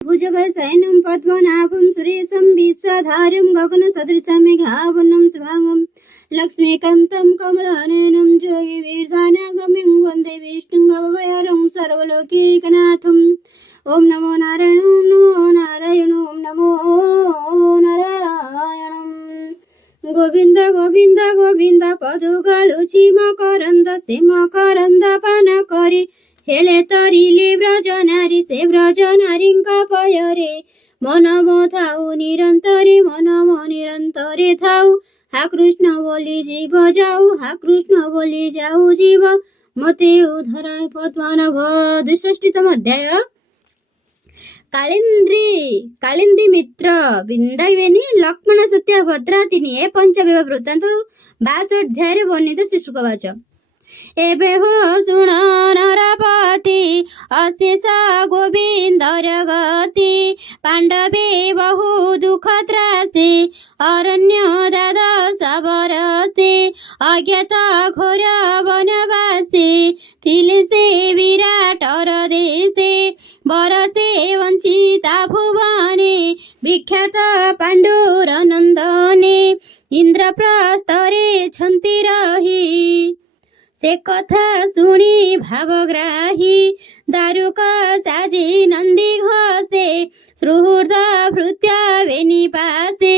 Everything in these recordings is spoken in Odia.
भुजगशयनं पद्मनाभं सुरेशं विश्वधारं गगनसदृशमेघावनं शुभांगं लक्ष्मीकान्तं कमलनयनं योगिवीर्धानगम्यं वन्दे विष्णुं भवभयहरं सर्वलोकैकनाथम्। ओम नमो नारायण ओम नमो नारायण। गोविंद गोविंद गोविंद पदुगालुची मकरंद से मकरंद पान करी हेले तरिले ब्रज नारी से ब्रज नारींका पयरे मन मो थाऊ निरंतरे मन मो निरंतरे थाऊ हा कृष्ण बोली जीव जाऊ हा कृष्ण बोली जाऊ जीव मते उधराय पद्मनाभ। 62तम अध्याय। कालिंदी मित्र बिंदावेनी लक्ष्मण सत्य भद्रा तिनी ए पंचविवाह वृत्तांत 62 अध्याय वर्णित शिशुकवाच। एबे हो सुण नरपति अशेष गोविंदर गति पांडवे बहु दुख त्रासे अरण्य द्वादश बरसे अज्ञात घोर वनवासे थिले से विराटर देशे बरसे वंचिता भुवने विख्यात पांडुर नंदने इंद्रप्रस्थरे छंती रही से कथा शुणी भावग्राही दारुक साजी नंदी घोषे सुहृद भृत्या वेनिपासे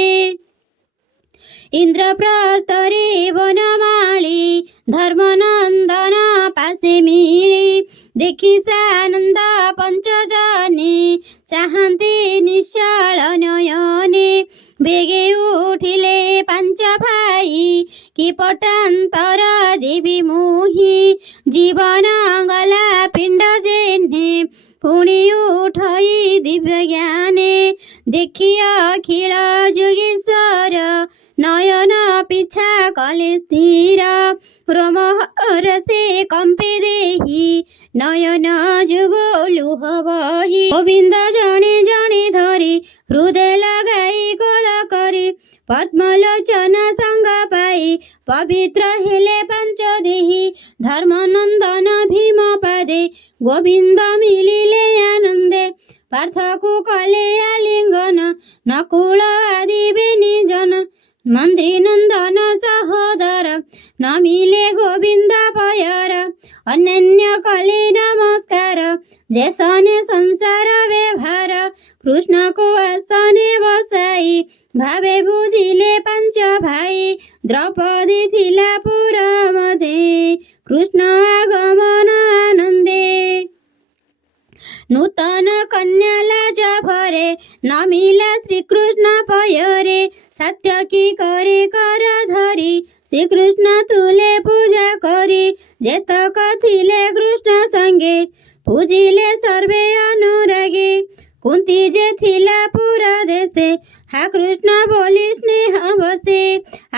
इंद्रप्रस्थरे वनमाली धर्मनंदन पासे मिली देखी सानंद पंचजने चाहते निश्चल नयने बेगे उठिले पांच भाई कि पटांतर देवी मोही जीवन गला पिंड जेने पुणी उठई दिव्य ज्ञाने देखी अखिल जोगेश्वर नयन पिछा कले स्थिर रोमहर से कंपे देही नयन जुगो लुह बही गोविंद जणे जणे धरी हृदय लगाई गोल करी पद्मलोचन संग पाई पवित्र हेले पंच देही धर्मनंदन भीम पादे गोविंद मिलिले आनंदे पार्थकु कले आलिंगन नकुल आदि बेनिजन मंत्री नंदन सहोदर न मिले गोविंद पयर अन्य कले नमस्कार जैसने संसार व्यवहार कृष्ण को आसने बसाई भावे बुझिले पंच भाई द्रौपदी थिला पुरा मधे कृष्ण आगमन आनंदे नूतन कन्या लाज भरे न मिला श्रीकृष्ण पयरे सत्य की करे कर धरी श्रीकृष्ण तुले पूजा करी जेतक थिले कृष्ण संगे पूजिले सर्वे अनुरागे कुंती जे थिला पुरा देशे हा कृष्ण बोली स्नेह बसे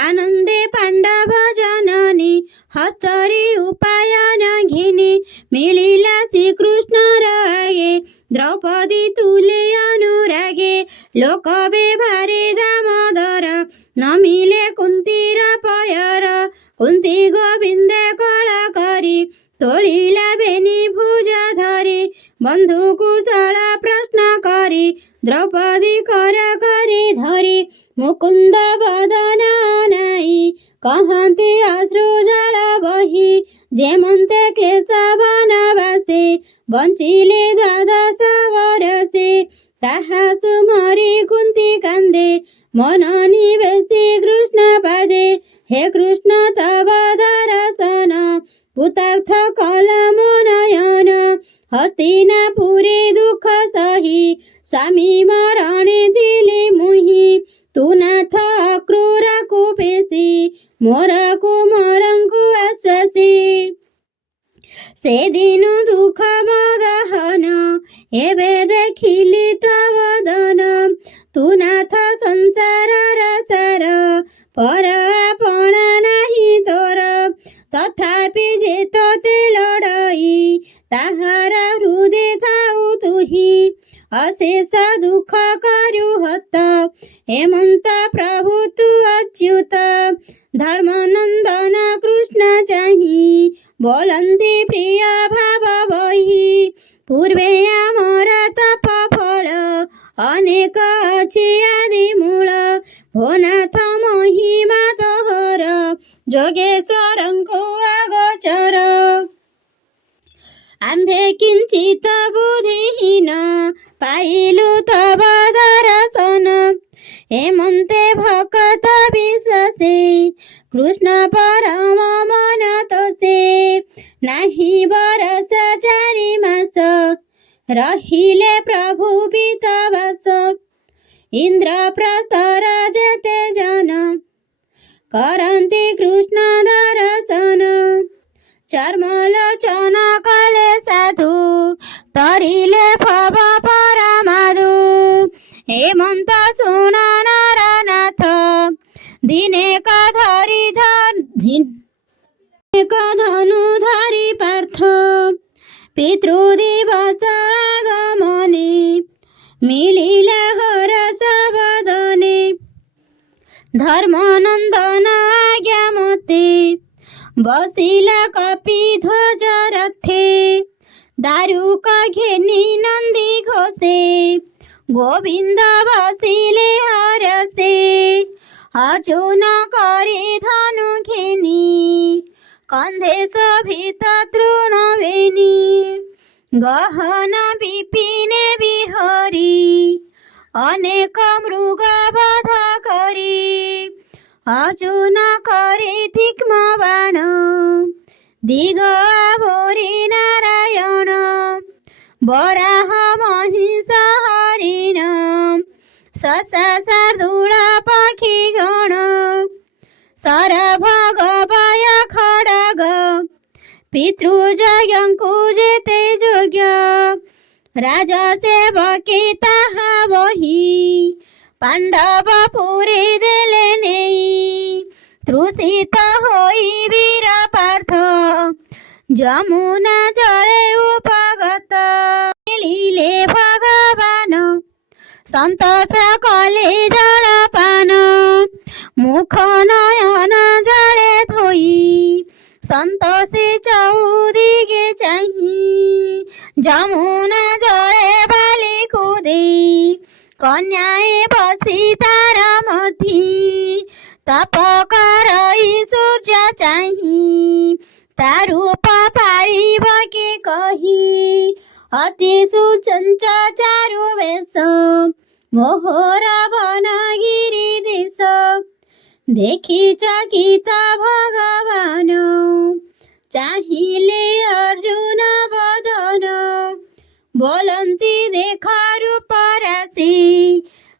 आनंदे पांडव जननी हस्तरी उपायन घिनी मिलिला श्रीकृष्ण रागे द्रौपदी तुले अनुरागे लोक भारे दामोदर न मिले कुंतीर पयर कुंती गोविंद कळ करी तोळिला बेनी भुज धरी बंधु कुशल प्रश्न करी द्रौपदी कर करी धरी मुकुंद बदन नाई कहते अश्रु जल बही जेमंते क्लेश बनवासे बंचिले द्वादश बरसे ताहा सुमरी कुंती कांदे मन निवेशी कृष्ण पादे हे कृष्ण तव दर्शन पुतार्थ कलम नयन हस्तिनापुरे दुख सही स्वामी मरणे दिले मुही तू नाथ अक्रूरा कुपेशी मोर कुमरंकु आश्वासी से दिन दुख मदहन एबे देखिली तव वदन तू नाथ संसार सार पर आपणा नाही तोर तथापि जे तोते लड़ई ताहार हृदय थाऊ तुही अशेष दुख करु हत हेमंत प्रभु तू अच्युत धर्मनंदन कृष्ण चाही बोलंती प्रिय भाव बही पूर्वे आमर तप फल ଅନେକ ଅଛି ଆଦି ମୂଳ ଭୋନାଥ ମହିମା ତୋହର ଯୋଗେଶ୍ୱରଙ୍କୁ ଅଗୋଚର। ଆମ୍ଭେ କିଞ୍ଚିତ ବୁଦ୍ଧିହୀନ ପାଇଲୁ ତବ ଦର୍ଶନ ହେମନ୍ତେ ଭକତ ବିଶ୍ୱାସୀ କୃଷ୍ଣ ପରମ ମନ ତୋଷେ। ନାହିଁ ବରଷ 4 ମାସ ରହିଲେ ପ୍ରଭୁ ପିତବାସ ଇନ୍ଦ୍ରପ୍ରସ୍ଥର ଯେତେ ଜନ କରନ୍ତି କୃଷ୍ଣ ଦର୍ଶନ। ଚର୍ମଲୋଚନ କଲେ ସାଧୁ ତରିଲେ ଭବ ପରମାଧୁ ହେମନ୍ତ ଶୁଣ ନରନାଥ ଦିନେ ଧନୁ ଧରି ପାର୍ଥ ପିତୃଦିବସ আগমনে ମିଳିଲା ହରସ ବଦନେ ଧର୍ମନନ୍ଦନ ଆଜ୍ଞା ମତେ ବସିଲା କପି ଧ୍ୱଜ ରଥେ ଦାରୁକ ଘେନି ନନ୍ଦୀ ଘୋଷେ ଗୋବିନ୍ଦ ବସିଲେ ହରସେ ଅର୍ଜୁନ କରି ଧନୁ ଘେନି କନ୍ଧେ ଶୋଭିତ ତୃଣବେଣୀ ଗହନ ବିପିନେ ବିହରି ଅନେକ ମୃଗ ବଧ କରି ଅର୍ଜୁନ କରି ତୀକ୍ଷ୍ଣ ବାଣ ଦିଗ ଆବୋରି ନାରାୟଣ ବରାହ ମହିଷ ହରିଣ ଶଶା ଶାର୍ଦୂଳ ପକ୍ଷୀ ଗଣ ସରଭ ଗବୟ ଖଡ଼ଗ ପିତୃଯଜ୍ଞଙ୍କୁ ଯେତେ ଯୋଗ୍ୟ ରାଜସେବକେ ତାହା ବହି ପାଣ୍ଡବ ପୁରୀ ଦେଲେ ନେଇ ତୃଷିତ ହୋଇ ବୀର ପାର୍ଥ ଯମୁନା ଜଳେ ଉପଗତ ମିଳିଲେ ଭଗବାନ ସନ୍ତୋଷ କଲେ ଜଳପାନ ମୁଖ ନୟନ ଜଳେ ଧୋଇ ସନ୍ତୋଷେ ଚଉଦିକେ ଚାହିଁ ଯମୁନା ଜଳେ ବାଲିକୁ ଦେଇ କନ୍ୟାଏ ବସି ତାର ମଧି ତପ କରଇ ସୂର୍ଯ୍ୟ ଚାହିଁ ତା ରୂପ ପାରିବ କି କହି ଅତି ସୁଚଞ୍ଚ ଚାରୁ ବେଶ ମୋହର ବନଗିରି ଦେଶ ଦେଖି ଚକିତ ଭଗବାନ ଚାହିଁଲେ ଅର୍ଜୁନ ବଦନ ବୋଲନ୍ତି ଦେଖ ରୂପ ରାଶି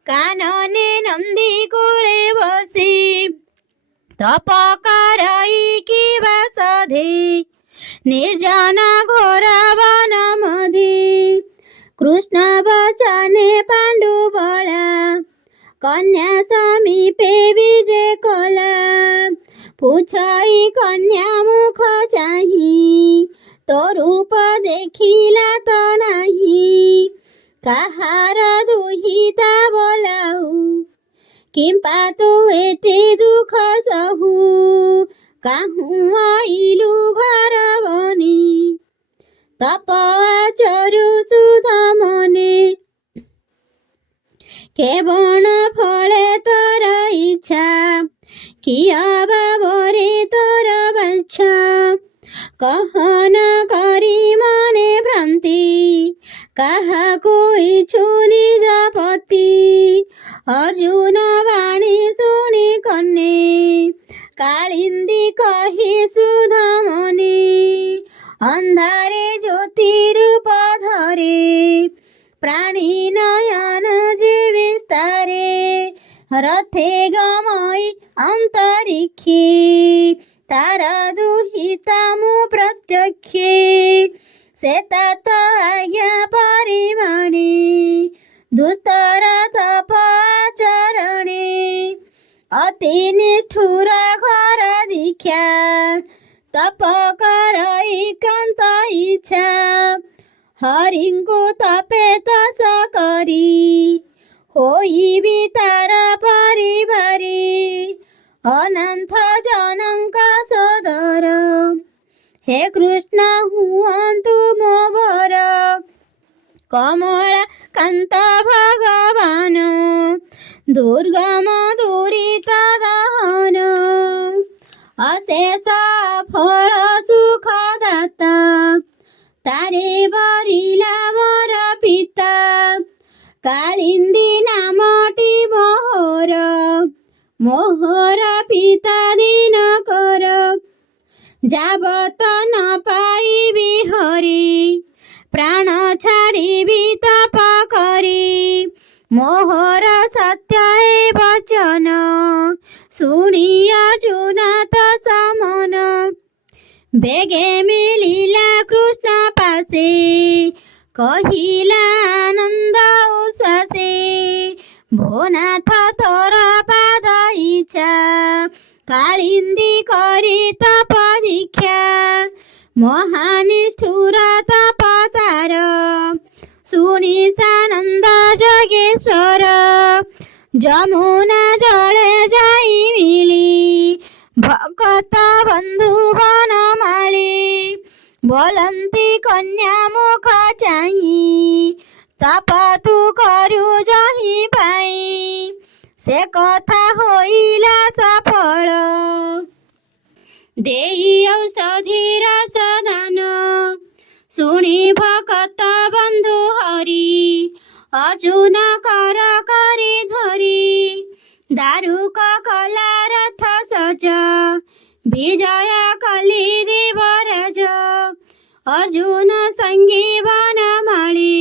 କାନନେ ନନ୍ଦୀ କୂଳେ ବସି ତପ କରଇ କିବା ସଧେ ନିର୍ଜନ ଘୋର ବନ ମଧେ କୃଷ୍ଣ ବଚନେ ପାଣ୍ଡୁ ବଳା କନ୍ୟା ସମୀପେ ବିଜେ କଲା ପୁଛଇ କନ୍ୟା ମୁଖ ଚାହିଁ ତୋ ରୂପ ଦେଖିଲା ତ ନାହିଁ କାହାର ଦୁହିତା ବୋଲାଉ କିମ୍ପା ତୁ ଏତେ ଦୁଃଖ ସହୁ କାହୁଁ ଆଇଲୁ ଘର ବନି ତପ ଆଚରୁ ସୁଧ ମନେ କେବଳ ଫଳେ ତୋର ଇଚ୍ଛା କିଆ ଭାବରେ ତୋର ବାଚ୍ଛା କହନ କରି ମନେ ଭ୍ରାନ୍ତି କାହାକୁ ଇଛୁ ନିଜ ପତି ଅର୍ଜୁନ ବାଣୀ ଶୁଣି କନେ କାଳିନ୍ଦୀ କହି ସୁଧ ମନେ ଅନ୍ଧାରେ ଜ୍ୟୋତି ରୂପ ଧରେ ପ୍ରାଣୀ ନୟନ ଯେ ବିସ୍ତାରେ ରଥେ ଗମଇ ଅନ୍ତରିକ୍ଷେ ତାର ଦୁହିତା ମୁଁ ପ୍ରତ୍ୟକ୍ଷେ ସେ ତତ ଆଜ୍ଞା ପରିମାଣେ ଦୁସ୍ତର ତପ ଆଚରଣେ ଅତି ନିଷ୍ଠୁର ଘର ଦୀକ୍ଷା ତପ କରଇ କାନ୍ତ ଇଚ୍ଛା ହରିଙ୍କୁ ତପେ ତସ କରି ହୋଇବି ତାର ପରିବାରୀ ଅନନ୍ତ ଜନଙ୍କ ସୋଦର ହେ କୃଷ୍ଣ ହୁଅନ୍ତୁ ମୋ ବର କମଳା ଅନନ୍ତ ଭଗବାନ ଦୁର୍ଗମ ଦୁରିତ ଦହନ ଅଶେଷ ଫଳ ସୁଖଦାତା ତାରେ ବରିଲା ମୋର ପିତା କାଳିନ୍ଦୀ ନାମଟି ମୋହର ପିତା ଦିନକର ଯାବତ ନ ପାଇବି ହରି ପ୍ରାଣ ଛାଡ଼ିବି ତପ କରି ମୋହର ସତ୍ୟ ଏ ବଚନ ଶୁଣି ଅର୍ଜୁନ ତ ସମନ ବେଗେ ମିଳିଲା କୃଷ୍ଣ ପାଶେ କହିଲା ଆନନ୍ଦ ଉଶ୍ୱାସେ ଭୋନାଥ ତୋର ପାଦ ଇଚ୍ଛା କାଳିନ୍ଦୀ କରି ତପ ଦୀକ୍ଷା ମହାନିଷ୍ଠୁର ତପତାର ଶୁଣି ସାନନ୍ଦ ଯୋଗେଶ୍ୱର ଯମୁନା ଜଳେ ଯାଇ ମିଳି ଭକତ ବନ୍ଧୁ ବନମାଳି ବୋଲନ୍ତି କନ୍ୟା ମୁଖ ଚାହିଁ ତପ ତୁ କରୁ ଯହିଁ ପାଇଁ ସେ କଥା ହୋଇଲା ସଫଳ ଦେଇ ଔଷଧିର ସଦାନ ଶୁଣି ଭକତ ବନ୍ଧୁ ହରି ଅର୍ଜୁନ କର କରି ଧରି ଦାରୁକ କଲା ରଥ ସଜ ବିଜୟ କଲି ଦେବରାଜ ଅର୍ଜୁନ ସଙ୍ଗୀ ବନମାଳି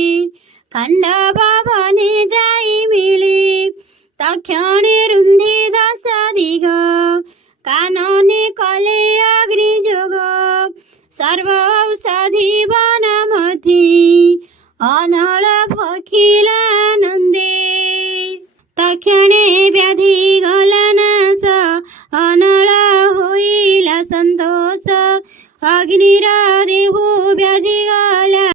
ଖାଣ୍ଡବ ବନେ ଯାଇ ମିଳି ତକ୍ଷଣେ ରୁନ୍ଧି ଦଶ ଦିଗ କାନନେ କଲେ ଅଗ୍ନି ଯୋଗ ସର୍ବ ଔଷଧି ବନ ମଧି ଅନଳ ଭଖିଲା ନନ୍ଦେ ତକ୍ଷଣେ ବ୍ୟାଧି ଗଲା ନାଶ ଅନଳ ହୋଇଲା ସନ୍ତୋଷ ଅଗ୍ନିର ଦେହୁ ବ୍ୟାଧି ଗଲା